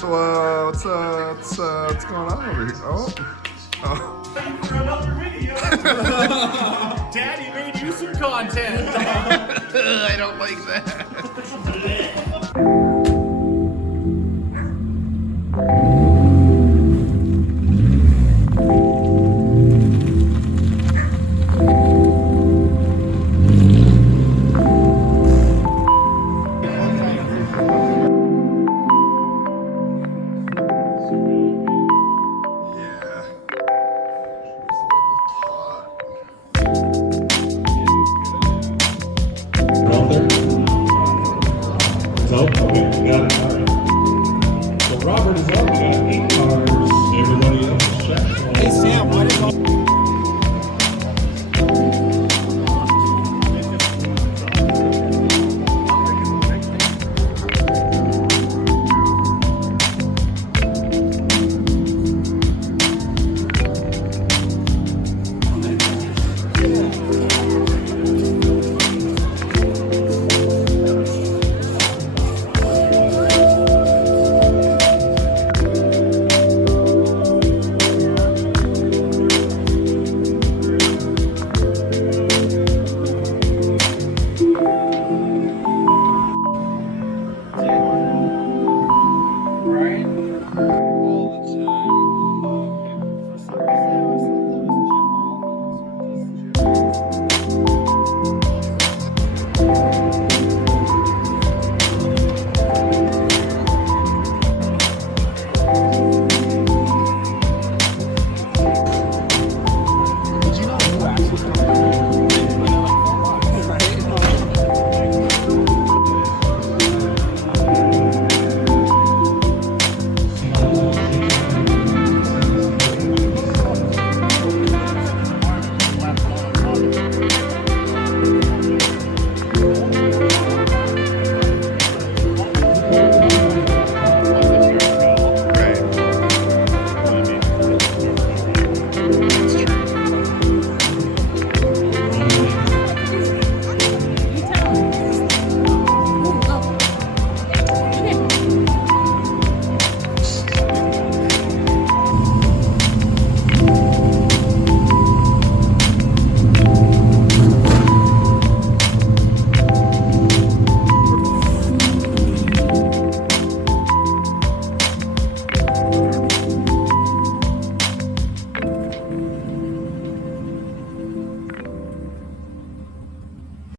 So, what's going on over here? Oh. For another video. Daddy made you some content. I don't like that. So, okay, we got it. All right. So Robert is up. We got 8